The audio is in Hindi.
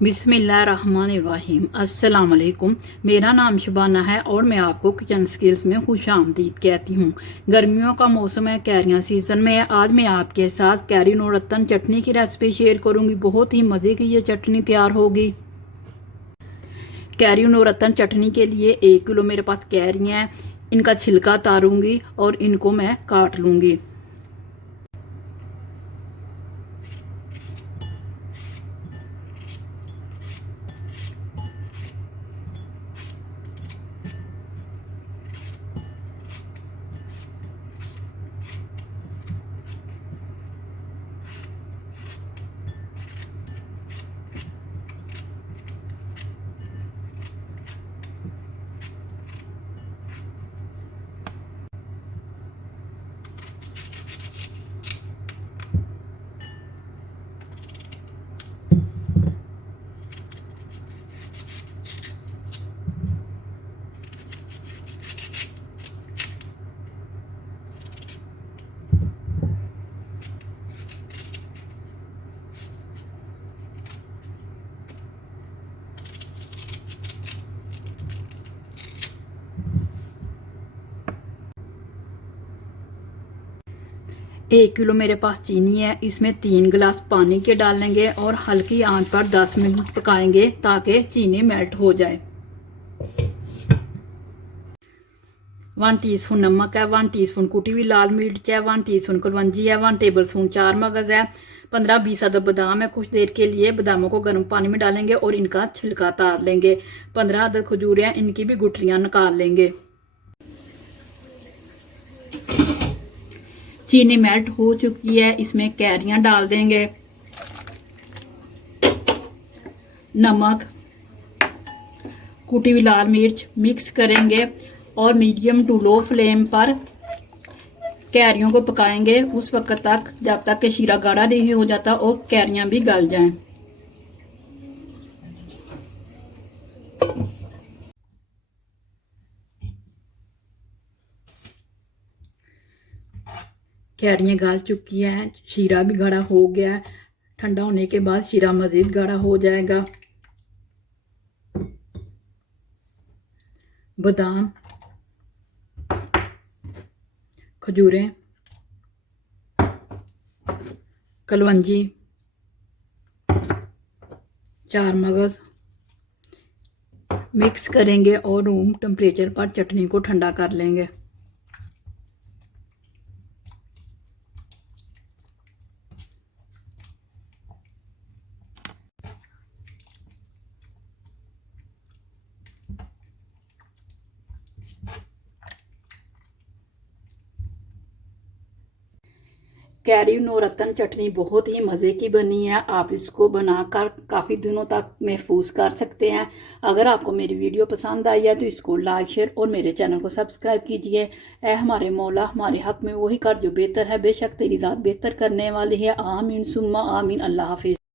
बिस्मिल्लाहिर्रहमानिर्रहीम। अस्सलाम वालेकुम। मेरा नाम शबाना है और मैं आपको किचन स्किल्स में खुश आमदीद कहती हूँ। गर्मियों का मौसम है, कैरियाँ सीज़न में है। आज मैं आपके साथ कैरी नौरत्न चटनी की रेसिपी शेयर करूँगी। बहुत ही मज़े की ये चटनी तैयार होगी। कैरी नौरत्न चटनी के लिए 1 किलो मेरे पास कैरियाँ हैं। इनका छिलका उतारूँगी और इनको मैं काट लूँगी। एक किलो मेरे पास चीनी है। इसमें 3 गिलास पानी के डालेंगे और हल्की आंच पर 10 मिनट पकाएंगे ताकि चीनी मेल्ट हो जाए। 1 टीस्पून नमक है, 1 टीस्पून कुटी हुई लाल मिर्च है, 1 टीस्पून कलवंजी है, 1 टेबल स्पून चार मगज है, 15-20 अदद बादाम है। कुछ देर के लिए बादामों को गर्म पानी में डालेंगे और इनका छिलका उतार लेंगे। 15 अदद खजूर है, इनकी भी गुठलियां निकाल लेंगे। चीनी मेल्ट हो चुकी है, इसमें कैरियां डाल देंगे, नमक, कुटी हुई लाल मिर्च मिक्स करेंगे और मीडियम टू लो फ्लेम पर कैरियों को पकाएंगे उस वक्त तक जब तक कि शीरा गाढ़ा नहीं हो जाता और कैरियां भी गल जाएं। कैरियाँ गल चुकी हैं, शीरा भी गाढ़ा हो गया है। ठंडा होने के बाद शीरा मज़ीद गाढ़ा हो जाएगा। बादाम, खजूरें, कलवंजी, चार मगज मिक्स करेंगे और रूम टेम्परेचर पर चटनी को ठंडा कर लेंगे। कैरी नौरत्न चटनी बहुत ही मज़े की बनी है। आप इसको बनाकर काफ़ी दिनों तक महफूज कर सकते हैं। अगर आपको मेरी वीडियो पसंद आई है तो इसको लाइक शेयर और मेरे चैनल को सब्सक्राइब कीजिए। ऐ हमारे मौला, हमारे हक में वही कर जो बेहतर है। बेशक तेरी ज़ात बेहतर करने वाली है। आमीन सुम्मा आमीन। अल्लाह हाफिज़।